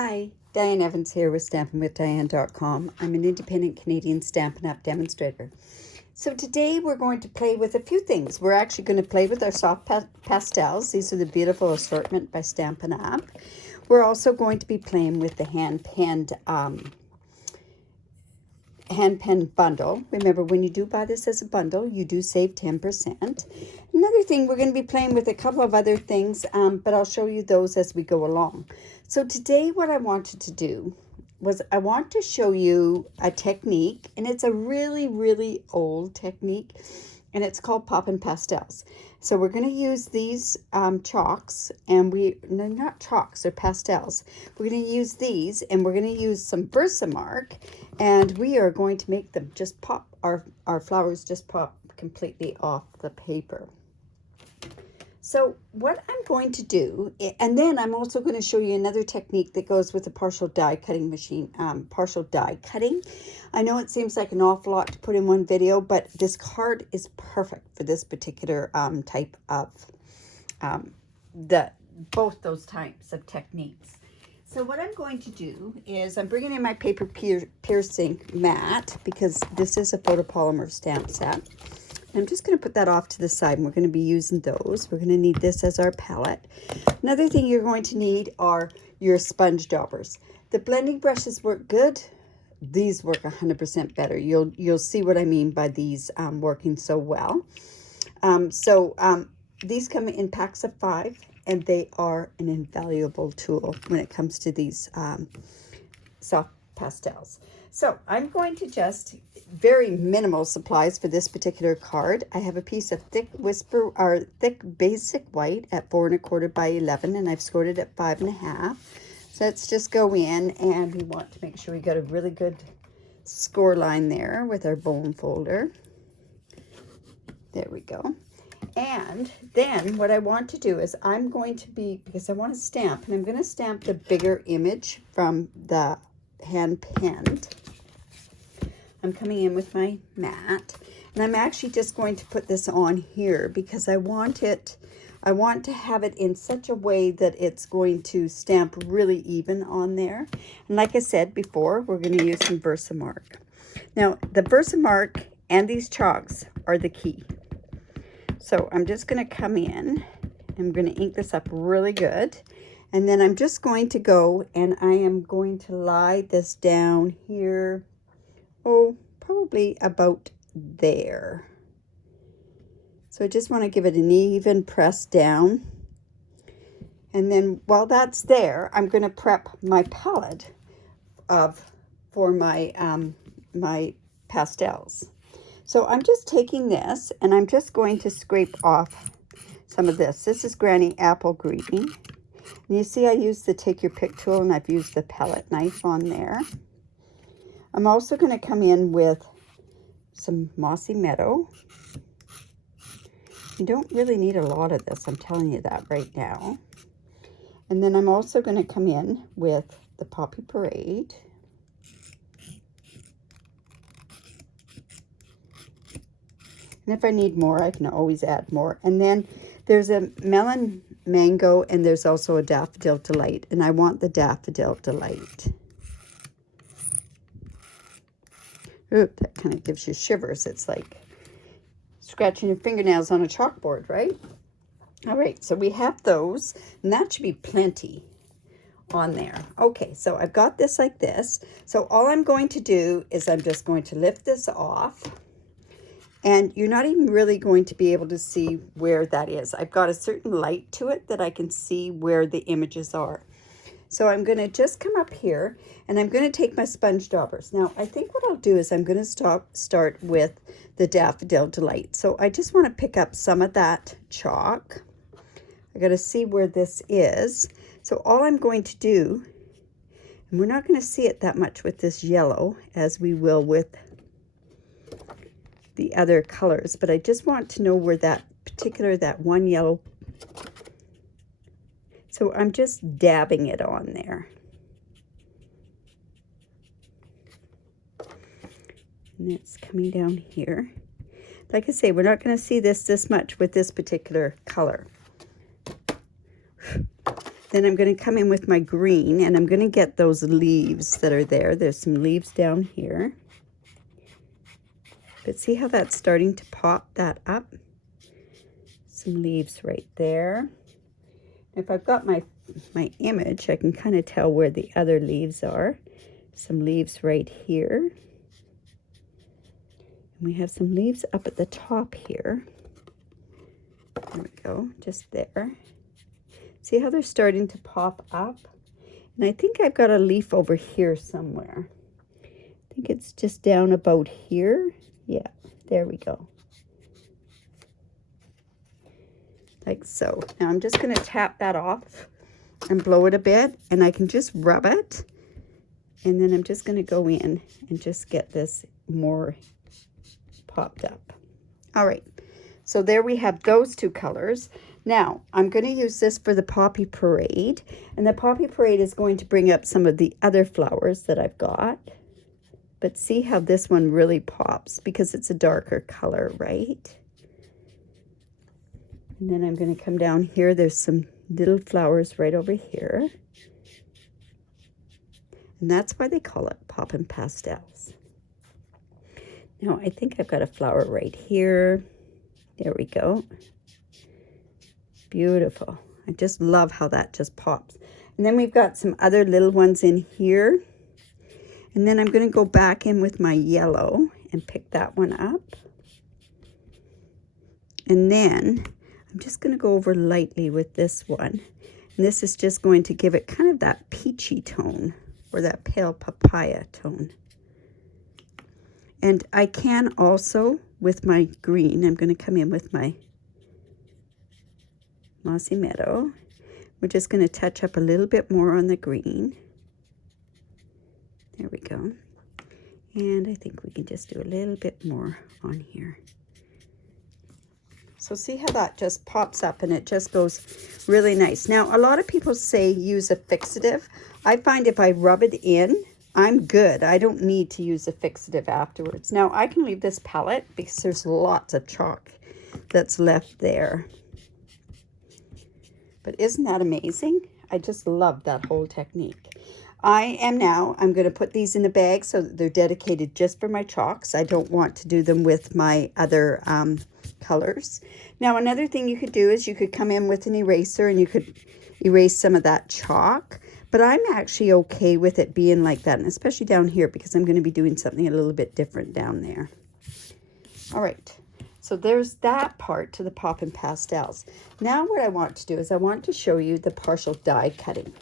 Hi, Diane Evans here with stampinwithdiane.com. I'm an independent Canadian Stampin' Up demonstrator. So today we're going to play with a few things. We're actually going to play with our soft pastels. These are the beautiful assortment by Stampin' Up. We're also going to be playing with the hand-penned bundle. Remember, when you do buy this as a bundle, you do save 10%. Another thing, we're going to be playing with a couple of other things, but I'll show you those as we go along. So today what I wanted to do was I want to show you a technique, and it's a really, really old technique, and it's called Poppin Pastels. So we're going to use these chalks, and no, not chalks, they're pastels. We're going to use these, and we're going to use some Versamark, and we are going to make them just pop, our flowers just pop completely off the paper. So what I'm going to do, and then I'm also going to show you another technique that goes with a partial die cutting machine, partial die cutting. I know it seems like an awful lot to put in one video, but this card is perfect for this particular type of, both those types of techniques. So what I'm going to do is I'm bringing in my paper piercing mat, because this is a photopolymer stamp set. I'm just going to put that off to the side, and we're going to be using those. We're going to need this as our palette. Another thing you're going to need are your sponge daubers. The blending brushes work good. These work 100% better. You'll see what I mean by these working so well. These come in packs of 5, and they are an invaluable tool when it comes to these soft pastels. So I'm going to just very minimal supplies for this particular card. I have a piece of thick basic white at 4 1/4 by 11, and I've scored it at 5 1/2. So let's just go in, and we want to make sure we got a really good score line there with our bone folder. There we go. And then what I want to do is I'm going to because I want to stamp, and I'm going to stamp the bigger image from the hand penned. I'm coming in with my mat, and I'm actually just going to put this on here because I want to have it in such a way that it's going to stamp really even on there. And like I said before, we're going to use some Versamark. Now, the Versamark and these chalks are the key. So I'm just going to come in, I'm going to ink this up really good, and then I'm just going to go, and I am going to lie this down here, probably about there. So I just want to give it an even press down. And then while that's there, I'm going to prep my palette for my, my pastels. So I'm just taking this, and I'm just going to scrape off some of this. This is Granny Apple Green. And you see I used the take your pick tool, and I've used the palette knife on there. I'm also going to come in with some Mossy Meadow. You don't really need a lot of this, I'm telling you that right now. And then I'm also going to come in with the Poppy Parade. And if I need more, I can always add more. And then there's a Melon Mango, and there's also a Daffodil Delight, and I want the Daffodil Delight. Ooh, that kind of gives you shivers. It's like scratching your fingernails on a chalkboard, right? All right, so we have those, and that should be plenty on there. Okay, so I've got this like this. So all I'm going to do is I'm just going to lift this off, and you're not even really going to be able to see where that is. I've got a certain light to it that I can see where the images are. So I'm going to just come up here, and I'm going to take my sponge daubers. Now, I think what I'll do is I'm going to start with the Daffodil Delight. So I just want to pick up some of that chalk. I got to see where this is. So all I'm going to do, and we're not going to see it that much with this yellow as we will with the other colors, but I just want to know where that one yellow. So I'm just dabbing it on there. And it's coming down here. Like I say, we're not going to see this much with this particular color. Then I'm going to come in with my green, and I'm going to get those leaves that are there. There's some leaves down here. But see how that's starting to pop that up? Some leaves right there. If I've got my image, I can kind of tell where the other leaves are. Some leaves right here. And we have some leaves up at the top here. There we go, just there. See how they're starting to pop up? And I think I've got a leaf over here somewhere. I think it's just down about here. Yeah, there we go. Like so. Now I'm just going to tap that off and blow it a bit, and I can just rub it. And then I'm just going to go in and just get this more popped up. All right. So there we have those two colors. Now, I'm going to use this for the Poppy Parade. And the Poppy Parade is going to bring up some of the other flowers that I've got. But see how this one really pops because it's a darker color, right? And then I'm going to come down here. There's some little flowers right over here. And that's why they call it Poppin Pastels. Now, I think I've got a flower right here. There we go. Beautiful. I just love how that just pops. And then we've got some other little ones in here. And then I'm going to go back in with my yellow and pick that one up. And then I'm just going to go over lightly with this one. And this is just going to give it kind of that peachy tone or that pale papaya tone. And I can also, with my green, I'm going to come in with my Mossy Meadow. We're just going to touch up a little bit more on the green. There we go. And I think we can just do a little bit more on here. So see how that just pops up and it just goes really nice. Now, a lot of people say use a fixative. I find if I rub it in, I'm good. I don't need to use a fixative afterwards. Now, I can leave this palette because there's lots of chalk that's left there. But isn't that amazing? I just love that whole technique. I'm going to put these in a bag so that they're dedicated just for my chalks. I don't want to do them with my other colors. Now, another thing you could do is you could come in with an eraser and you could erase some of that chalk. But I'm actually okay with it being like that, and especially down here because I'm going to be doing something a little bit different down there. All right. So there's that part to the Poppin Pastels. Now what I want to do is I want to show you the partial die cutting.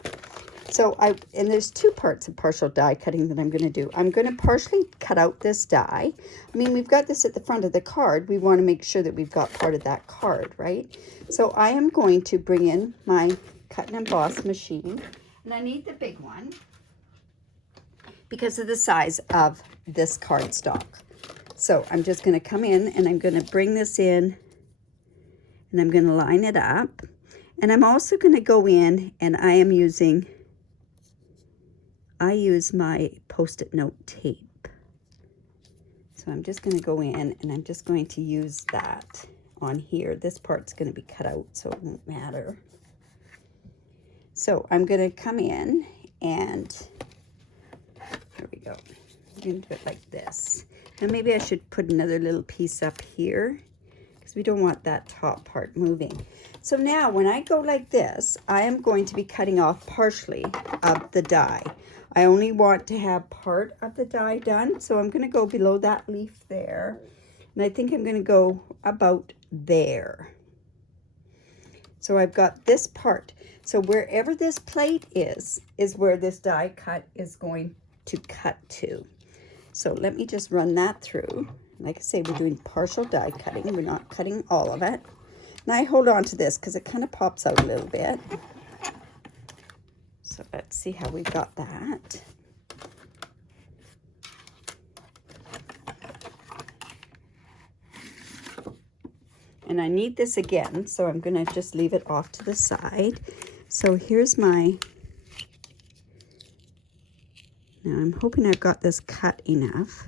So and there's two parts of partial die cutting that I'm going to do. I'm going to partially cut out this die. I mean, we've got this at the front of the card. We want to make sure that we've got part of that card, right? So I am going to bring in my cut and emboss machine. And I need the big one because of the size of this cardstock. So I'm just going to come in and I'm going to bring this in and I'm going to line it up. And I'm also going to go in and I use my Post-it note tape. So I'm just going to go in and I'm just going to use that on here. This part's going to be cut out so it won't matter. So I'm going to come in and there we go. I'm going to do it like this. Now maybe I should put another little piece up here because we don't want that top part moving. So now when I go like this, I am going to be cutting off partially of the die. I only want to have part of the die done. So I'm going to go below that leaf there. And I think I'm going to go about there. So I've got this part. So wherever this plate is where this die cut is going to cut to. So let me just run that through. Like I say, we're doing partial die cutting. We're not cutting all of it. And I hold on to this because it kind of pops out a little bit. So let's see how we've got that. And I need this again, so I'm going to just leave it off to the side. So here's my, now I'm hoping I've got this cut enough.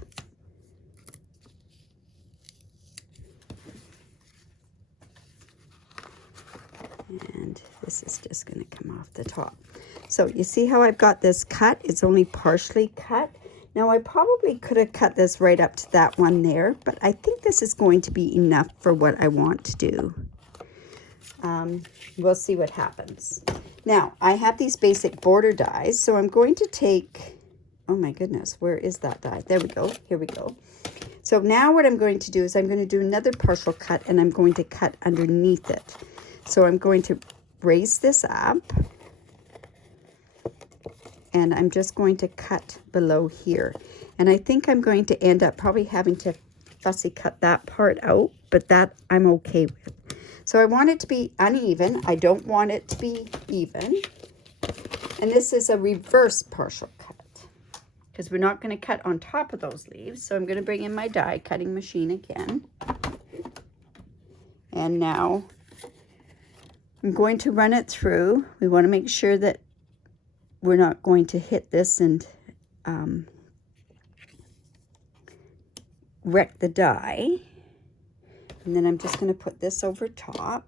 And this is just going to come off the top. So you see how I've got this cut? It's only partially cut. Now I probably could have cut this right up to that one there, but I think this is going to be enough for what I want to do. We'll see what happens. Now I have these basic border dies, so I'm going to take, oh my goodness, where is that die? There we go, here we go. So now what I'm going to do is I'm going to do another partial cut, and I'm going to cut underneath it. So I'm going to raise this up, and I'm just going to cut below here. And I think I'm going to end up probably having to fussy cut that part out, but that I'm okay with. So I want it to be uneven. I don't want it to be even. And this is a reverse partial cut, because we're not going to cut on top of those leaves. So I'm going to bring in my die cutting machine again. And now I'm going to run it through. We want to make sure that we're not going to hit this and wreck the die. And then I'm just going to put this over top.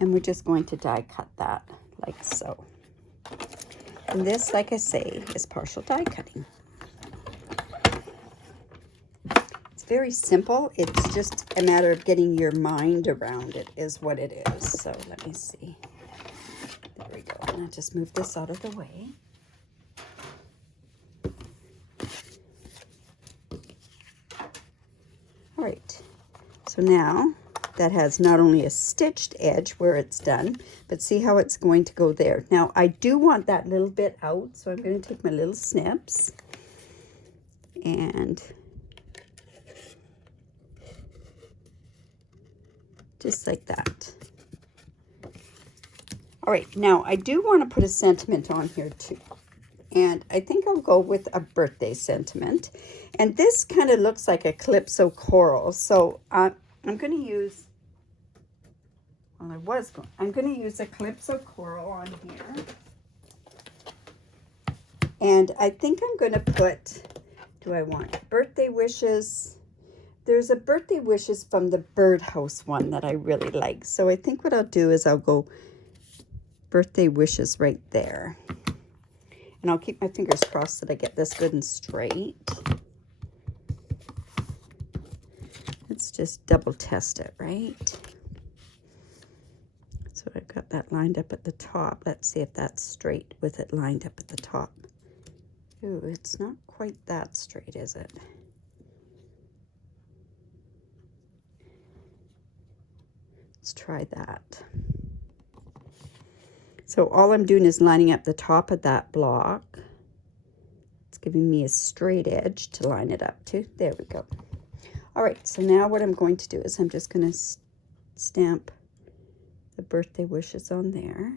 And we're just going to die cut that like so. And this, like I say, is partial die cutting. It's very simple. It's just a matter of getting your mind around it is what it is. So let me see. There we go. And I'll just move this out of the way. All right. So now that has not only a stitched edge where it's done, but see how it's going to go there. Now I do want that little bit out, so I'm going to take my little snips and just like that. All right, now I do want to put a sentiment on here too. And I think I'll go with a birthday sentiment. And this kind of looks like a Calypso coral. So I'm going to use, well, I'm going to use a Calypso coral on here. And I think I'm going to put, do I want birthday wishes? There's a birthday wishes from the birdhouse one that I really like. So I think what I'll do is I'll go birthday wishes right there. And I'll keep my fingers crossed that I get this good and straight. Let's just double test it, right? So I've got that lined up at the top. Let's see if that's straight with it lined up at the top. Ooh, it's not quite that straight, is it? Let's try that. So all I'm doing is lining up the top of that block. It's giving me a straight edge to line it up to. There we go. All right, so now what I'm going to do is I'm just going to stamp the birthday wishes on there.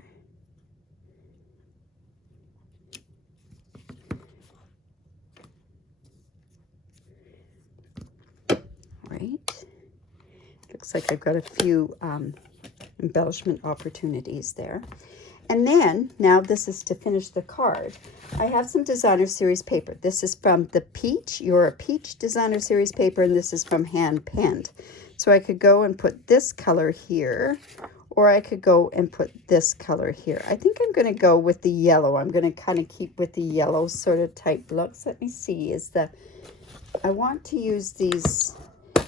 All right. Looks like I've got a few embellishment opportunities there. And then, now this is to finish the card. I have some designer series paper. This is from the Peach, Your Peach designer series paper, and this is from Hand Penned. So I could go and put this color here, or I could go and put this color here. I think I'm going to go with the yellow. I'm going to kind of keep with the yellow sort of type looks. Let me see, I want to use these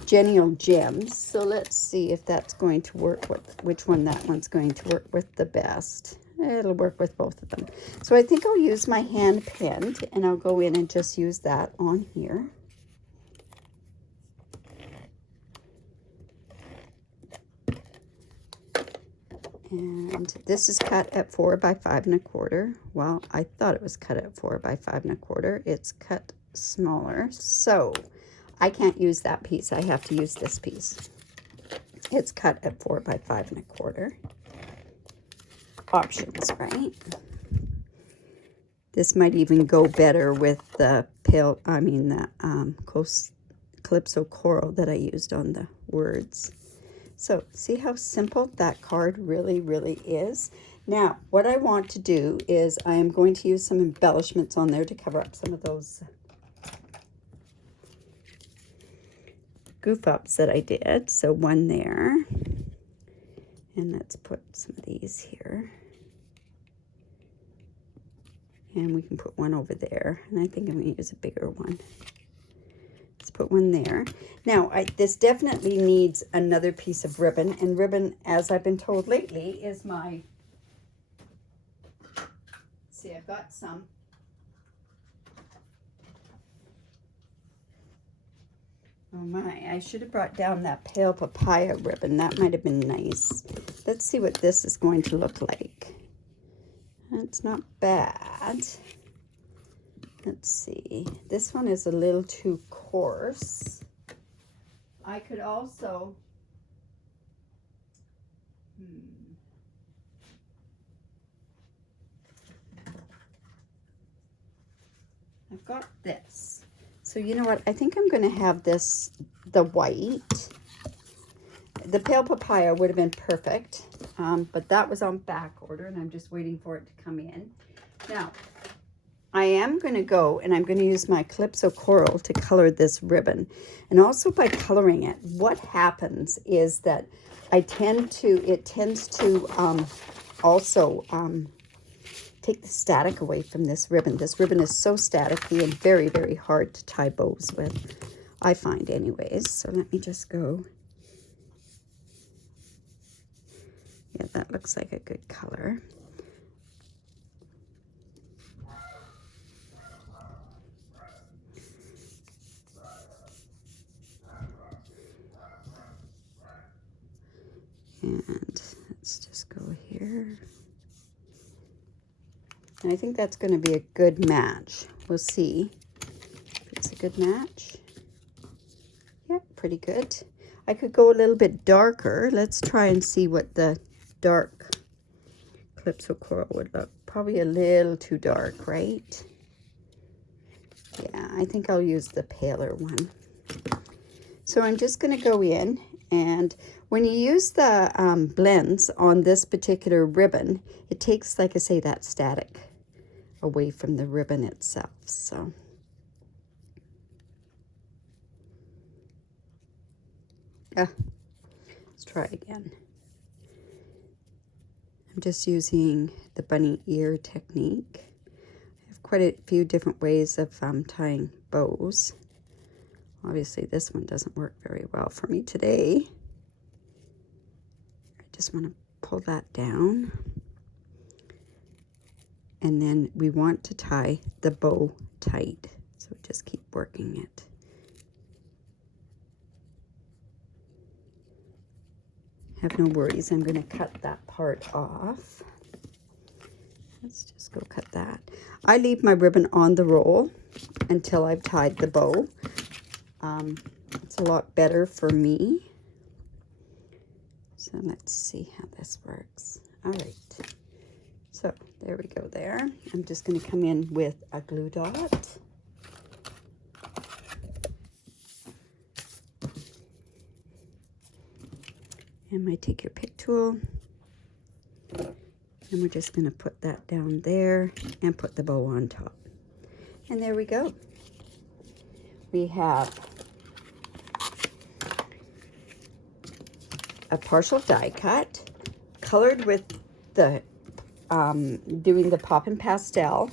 Genial Gems. So let's see if that's going to work with, which one that one's going to work with the best. It'll work with both of them. So I think I'll use my Hand Penned, and I'll go in and just use that on here. And this is cut at 4 by 5 1/4. Well, I thought it was cut at 4 by 5 1/4. It's cut smaller. So I can't use that piece. I have to use this piece. It's cut at 4 by 5 1/4. Options, right? This might even go better with the Calypso coral that I used on the words. So see how simple that card really, really is. Now, what I want to do is I am going to use some embellishments on there to cover up some of those goof ups that I did. So one there. And let's put some of these here. And we can put one over there. And I think I'm going to use a bigger one. Let's put one there. Now, this definitely needs another piece of ribbon. And ribbon, as I've been told lately, is my... See, I've got some. Oh my, I should have brought down that pale papaya ribbon. That might have been nice. Let's see what this is going to look like. That's not bad. Let's see. This one is a little too coarse. I could also... I've got this. So you know what? I think I'm going to have this, the white. The pale papaya would have been perfect, but that was on back order, and I'm just waiting for it to come in. Now, I am going to go, and I'm going to use my Calypso Coral to color this ribbon. And also by coloring it, what happens is that it tends to also take the static away from this ribbon. This ribbon is so staticky and very, very hard to tie bows with, I find anyways. So let me just go. Yeah, that looks like a good color. And let's just go here. And I think that's going to be a good match. We'll see if it's a good match. Yeah, pretty good. I could go a little bit darker. Let's try and see what the dark Calypso Coral would look. Probably a little too dark, right? Yeah, I think I'll use the paler one. So I'm just going to go in, and when you use the blends on this particular ribbon, it takes, like I say, that static away from the ribbon itself. So let's try again. I'm just using the bunny ear technique. I have quite a few different ways of tying bows. Obviously this one doesn't work very well for me today. I just want to pull that down. And then we want to tie the bow tight. So just keep working it. Have no worries, I'm going to cut that part off. Let's just go cut that. I leave my ribbon on the roll until I've tied the bow. It's a lot better for me. So let's see how this works. All right. So there we go there. I'm just going to come in with a glue dot. And my take your pick tool. And we're just going to put that down there and put the bow on top. And there we go. We have a partial die cut, colored with the doing the Poppin Pastel.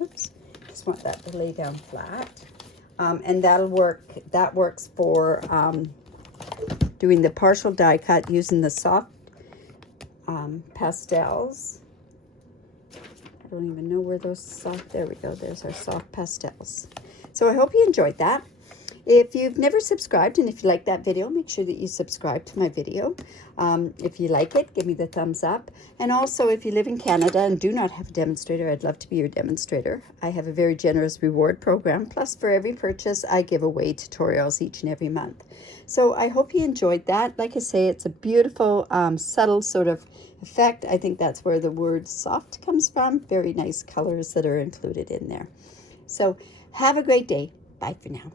Oops, just want that to lay down flat. And that'll work. That works for doing the partial die cut using the soft pastels. I don't even know where those soft. There we go. There's our soft pastels. So I hope you enjoyed that. If you've never subscribed and if you like that video, make sure that you subscribe to my video. If you like it, give me the thumbs up. And also, if you live in Canada and do not have a demonstrator, I'd love to be your demonstrator. I have a very generous reward program. Plus, for every purchase, I give away tutorials each and every month. So I hope you enjoyed that. Like I say, it's a beautiful, subtle sort of effect. I think that's where the word soft comes from. Very nice colors that are included in there. So have a great day. Bye for now.